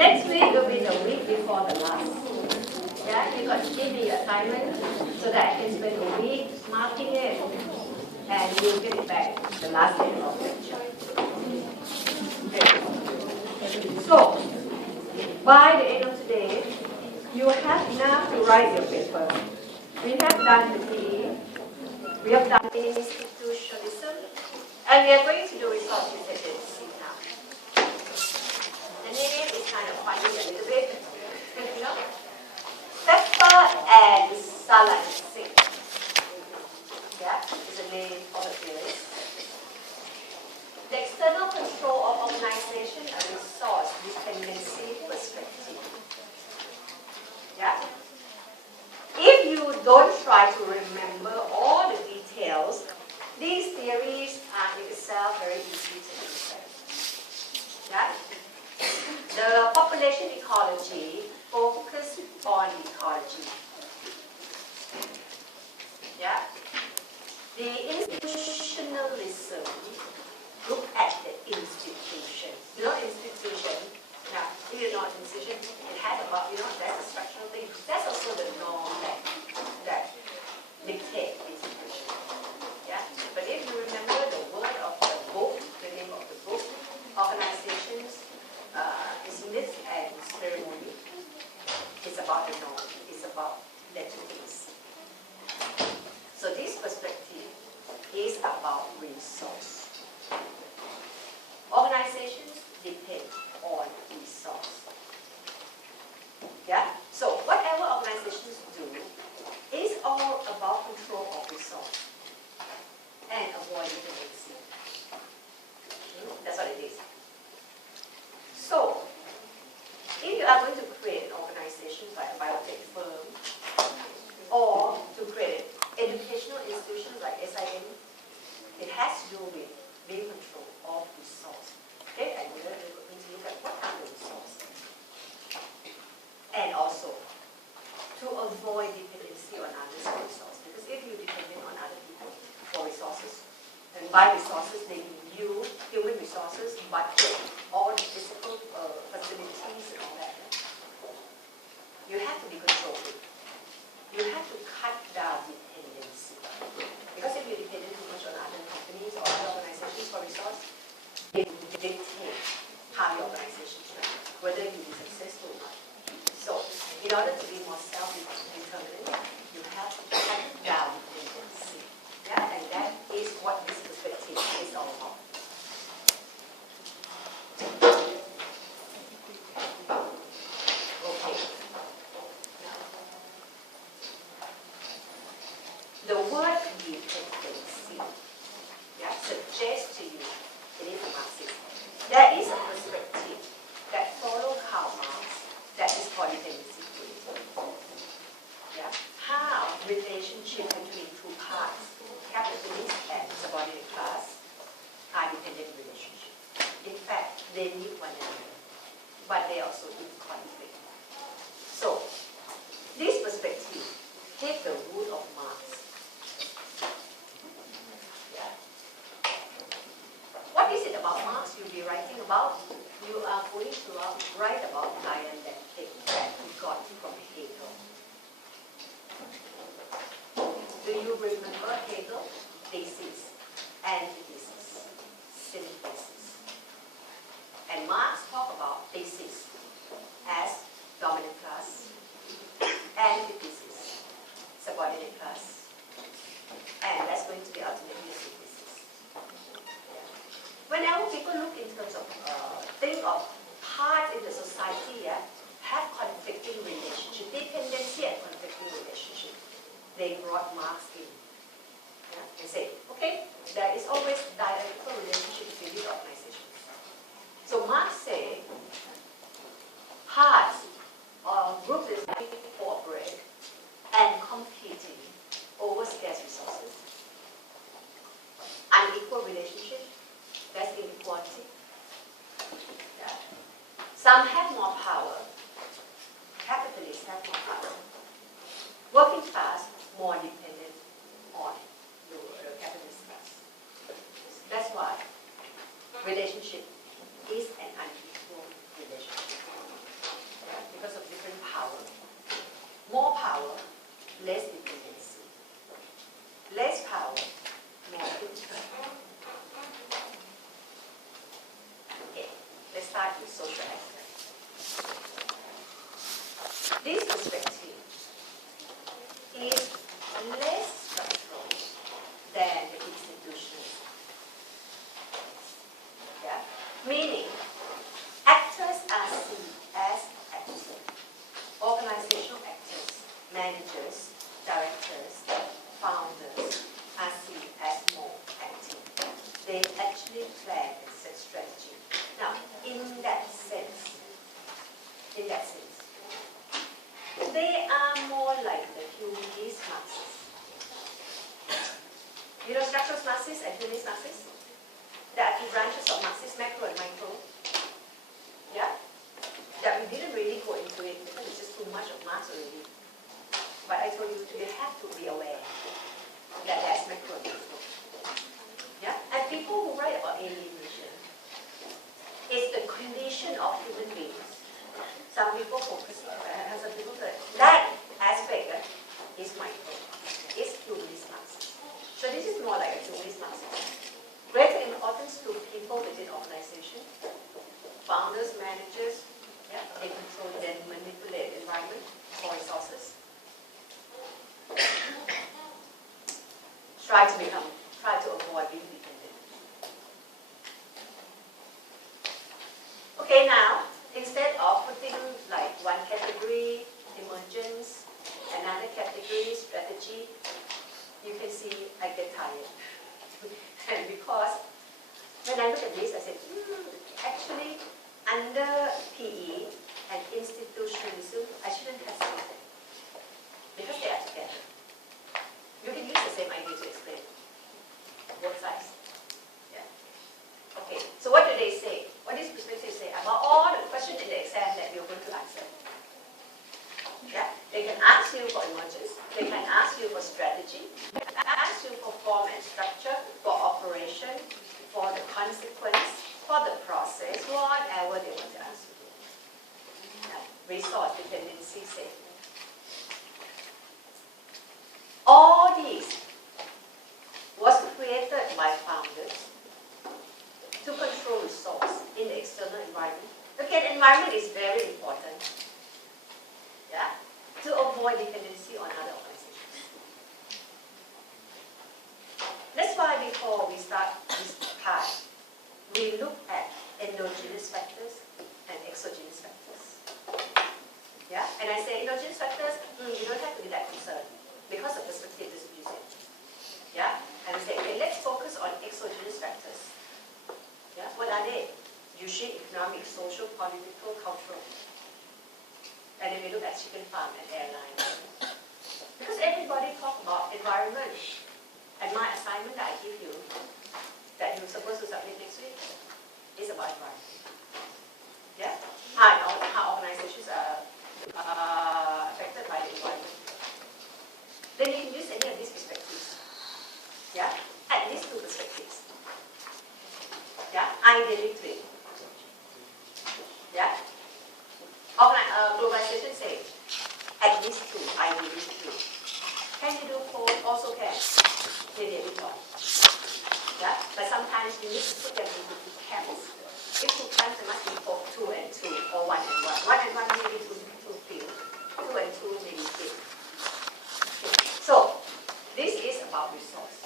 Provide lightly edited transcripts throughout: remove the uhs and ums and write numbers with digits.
next week will be the week before the last. Yeah, you got to give me assignment so that I can spend a week marking it and you'll get it back the last day of lecture. Okay. So, by the end of today, you have enough to write your paper. We have done the PE, we have done institutionalism, and we are going to do resource dependency now. The name is kind of funny a little bit, you know. Pfeffer and Salansing. Yeah, is the name of the theory. The external control of organization and resource dependency perspective. Yeah. If you don't try to remember all the details, these theories are in itself very easy to understand. Yeah? The population ecology focuses on ecology. Yeah? The institutionalism look at the institution. You know institution? Now, if you know institution, it has about, that's a structural thing. That's also the norm that dictates institution. Yeah? But if you remember the word of the book, the name of the book, organizations, is myth and ceremony. It's about the norm. It's about legitimacy. So this perspective is about resource. Organizations depend on resource. Yeah? So whatever organizations do is all about control of resource and avoiding dependency. That's what it is. So, if you are going to create an organization like a biotech firm, or to create educational institutions like SIM, it has to do with being control of resource. Okay, and we're going to look at what are the resources. And also, to avoid dependency on others for resources. Because if you depend on other people for resources, and by resources they mean you, human resources, but all the physical facilities and all that. You have to be controlled. You have to cut down dependency. Because if you depend too much on other companies or other organizations for resources, they dictate how your organization should run, whether you be successful or not. So, in order to be more self-determinant, you have to cut down dependency. Yeah? And that is what this perspective is all about. Okay. The word dependency, suggests to you it is Marxist. There is a perspective that follows Karl Marx that is called dependency theory. Yeah? How relationship between two parts, capitalist and subordinate class, are dependent relationships. In fact, they need one another, but they also in conflict. So, this perspective takes the root of Marx. Yeah. What is it about Marx you'll be writing about? You are going to write about dialectic that we got from Hegel. Do you remember Hegel? Thesis, antithesis, synthesis. And Marx talked about thesis as dominant class, antithesis, subordinate class, and that's going to be ultimately synthesis. Whenever people look in terms of, think of parts in the society, have conflicting relationship, dependency and conflicting relationship, they brought Marx in. And say, okay, there is always dialectical relationship between these organizations. So Marx say, parts or groups is cooperate and competing over scarce resources. Unequal relationship, that's inequality. Yeah. Some have more power. Capitalists have more power. Working class more dependent on the capitalist class. That's why relationship is an unequal relationship. power, less dependency. Less power, more impact. Okay, let's start with social aspect. This perspective is less structural than the institutional. Yeah? Meaning, actors are seen as actors. Organizational actors, managers, directors, founders are seen as more active. They actually plan and set strategy. Now, in that sense, they are more like the humanist Marxists. You know structural Marxists and humanist Marxists? There are two branches of Marxist, macro and micro. Yeah? That we didn't really go into it because it's just too much of Marx already. But I told you, you have to be aware that there's macro and micro. Yeah? And people who write about alienation, it's the condition of human beings. Some people focus on some people that aspect is micro, is humanist Marxist. So this is more like a humanist Marxist. Greater importance to people within organization, founders, managers, yeah, they control and manipulate the environment for resources. Try to avoid being dependent. Okay, now, instead of putting like one category, emergence, another category, strategy, you can see I get tired. And because when I look at this, I said, actually, under PE and institutionalism, I shouldn't have said that. Because they are together. You can use the same idea to explain both sides. Yeah. Okay, so what do they say? What does perspective say about all the questions in the exam that you're going to answer? Yeah? They can ask you for emergence, they can ask you for strategy, they can ask you for form and structure, for operation, for the consequence, for the process, whatever they want to ask you. Yeah. Resource dependency sake. All these was created by founders to control resource in the external environment. Okay, the environment is very important. Yeah? To avoid dependency on other organizations. That's why before we start this part, we look at endogenous factors and exogenous factors. Yeah? And I say endogenous factors, you don't have to be that concerned because of perspective distribution. Yeah? And I say, okay, let's focus on exogenous factors. Yeah? What are they? Usually economic, social, political, cultural. And then we look at chicken farm and airline. Because everybody talk about environment. And my assignment that I give you, that you're supposed to submit next week, is about environment. Yeah? How organizations are affected by the environment. Then you can use any of these perspectives. Yeah? At least two perspectives. Yeah? Ideally three. Yeah? Globalization says at least two, ideally three. Can you do four? Also can. Maybe a bit more. Yeah? But sometimes you need to put them into two camps. If two camps, there must be two and two, or one and one. One and one maybe two field. Two and two maybe three. Okay. So, this is about resource.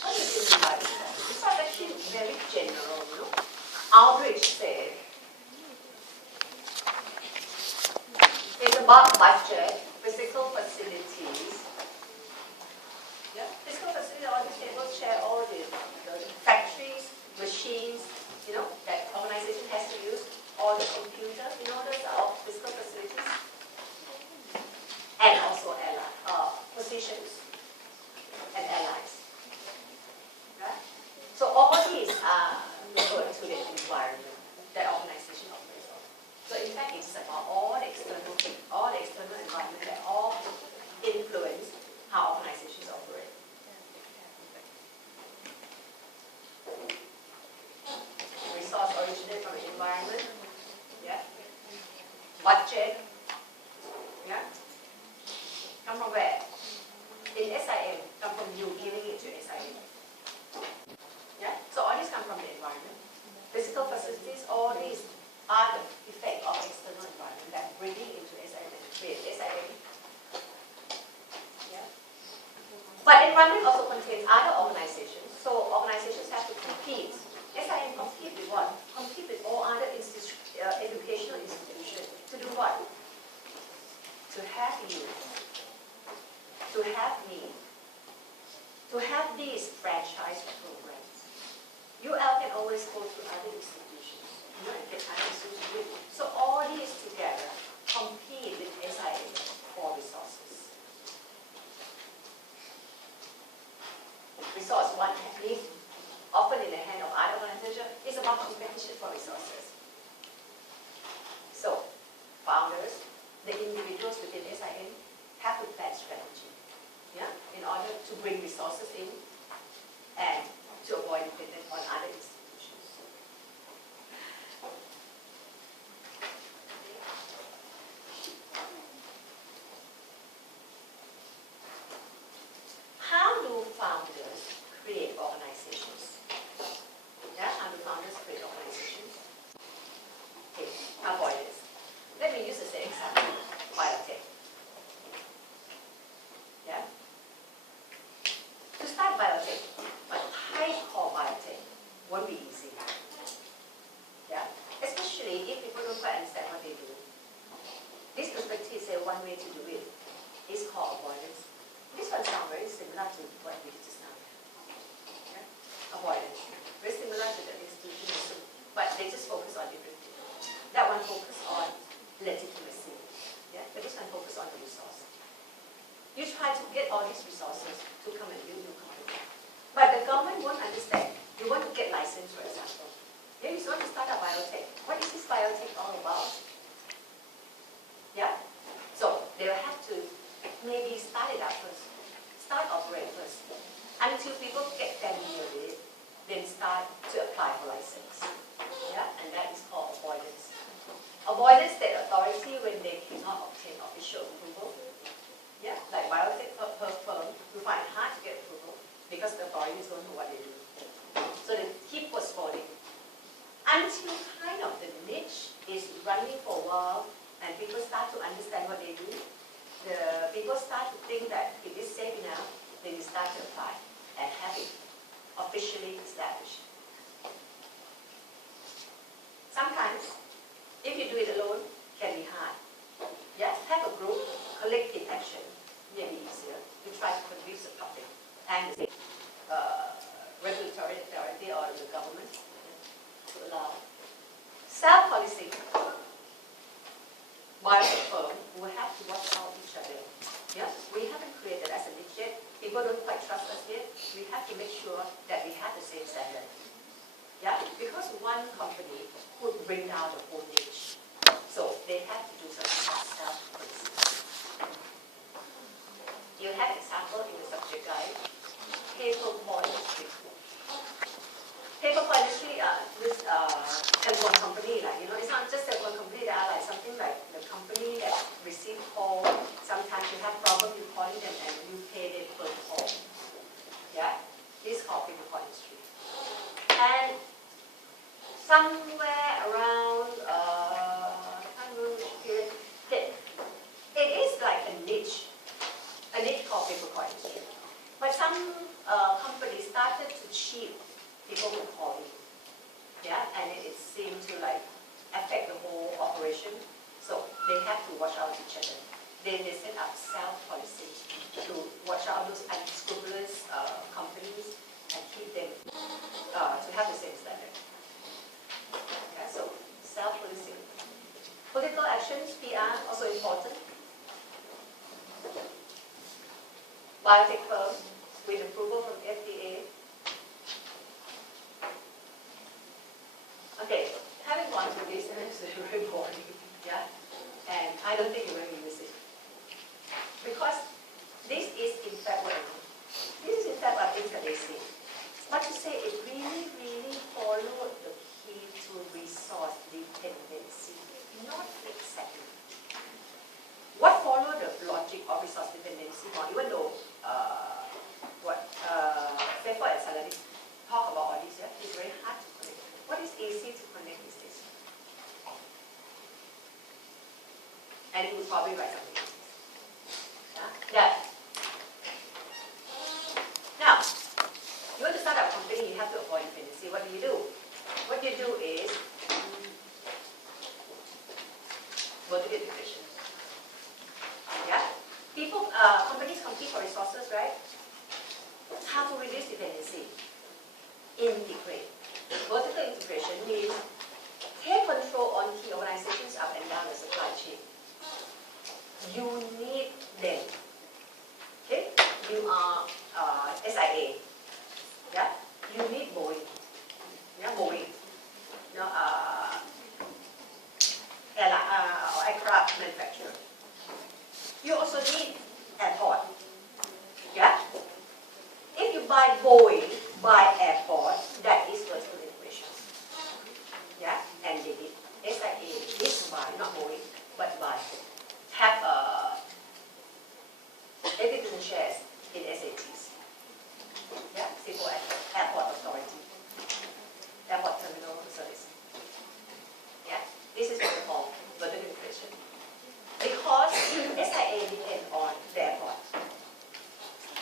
What do you mean by resource? Resource is actually very general, you know. Aldrich said, it's about budget, physical facilities. Yeah, physical facilities, all these tables share all the factories, machines, you know, that organization has to use, all the computers, you know, those are all physical facilities. And also positions and allies. Right? So all these are referred to the environment that organization operates on. So in fact, it's about all the external environment that all influence how organizations operate. Resource originate from the environment, yeah. also contains other organizations. So organizations have to compete. SIM compete with what? Compete with all other educational institutions. To do what? To have you, to have me, to have these franchise programs. UL can always go to other institutions, and get other institutions. So all these together compete with SIM for resources. Resource one is often in the hand of other organizations. It's about competition for resources. So founders, the individuals within SIM have to plan strategy, in order to bring resources in and to avoid dependence on other institutions. How do founders create organizations? How do founders create organizations? Okay, avoidance. Let me use the same example, biotech. To start biotech, but high-core biotech won't be easy. Especially if people don't quite understand what they do. This perspective says one way to do it is called avoidance. This one sounds very similar to what we did just now. Avoidance. Very similar to the institution, but they just focus on different things. That one focuses on legitimacy. But this one focuses on the resource. You try to get all these resources to come and build your company. But the government won't understand. You want to get license, for example. You want to start a biotech. What is this biotech all about? So they'll have to maybe start it up first. Start operate first. Until people get familiar with it, then start to apply for license. And that is called avoidance. Avoidance state authority when they cannot obtain official approval. Like biotech firm, you find it hard to get approval because the authorities don't know what they do. So they keep postponing. Until kind of the niche is running for a while and people start to understand what they do, the people start to think that if it's safe enough, then you start to apply and have it officially established. Sometimes, if you do it alone, it can be hard. Have a group, collective action, may be easier. You try to convince the public and the regulatory authority or the government to allow. Self-policing, biotech firm will have to watch out each other. We haven't created as a niche yet. People don't quite trust us yet. We have to make sure that we have the same standard. Because one company would bring down the whole niche. So they have to do some self-policing. You have example in the subject guide. Paper industry. Paper industry, this telephone company, it's not just telephone company. There are something like the company that receive call. Sometimes you have problem with calling them and you pay them per call. This is called paper industry. And somewhere around, I can't remember which period, it is like a niche called paper industry. But some companies started to cheat people with calling. And it seemed to affect the whole operation. So they have to watch out each other. Then they set up self-policing to watch out those unscrupulous companies and keep them to have the same standard. So self-policing. Political actions, PR, also important. Biotech firm with approval from FDA. Okay, having gone through this, it's very boring, and I don't think you're going to use it. Because this is in fact what things that they say. But to say it really followed the key to resource dependency, not exactly. What followed the logic of resource dependency, even though Pfeffer and Saladin talk about all this, it's very hard to connect. What is easy to connect is this. And he would probably write something like this. Now, what you do is vertical integration. Yeah? Companies compete for resources, right? How to reduce dependency? Integrate. Vertical integration means take control on key organizations up and down the supply chain. You need them. Okay? You are SIA. Yeah? You need Boeing. Yeah, Boeing. You know, aircraft manufacturer. You also need airport. Yeah? If you buy Boeing, buy airport, that is vertical integration. Yeah? And they did. SIA did buy, not Boeing, but buy. Have 80% shares in SATs. Yeah? Singapore Airport Authority. Airport Terminal Service. Yeah? This is what we call vertical integration. Because SIA depends on the airport.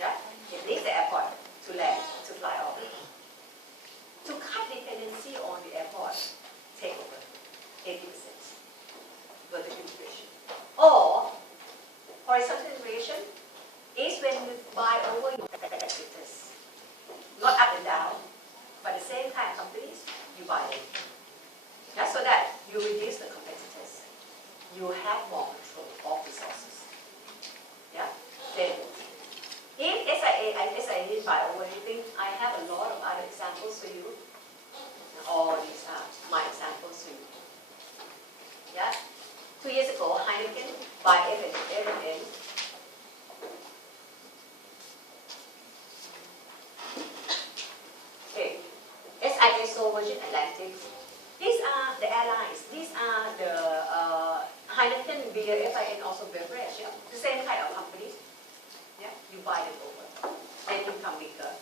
Yeah? It needs the airport to land, to fly off. To cut dependency on the airport, take over 80%. Vertical integration. Or horizontal integration is when you buy over your competitors. Not up and down, but the same kind of companies, you buy them. Yeah, so that you reduce the competitors. You have more control of resources. Yeah? Then, if SIA didn't buy over anything, I have a lot of other examples for you. All these are my examples for you. Yeah? 2 years ago, Heineken by F&N. Okay. SIA sold Virgin Atlantic. These are the airlines. These are the Heineken beer, F&N also beverage. Yeah? The same kind of companies. Yeah? You buy them over. Then you become bigger.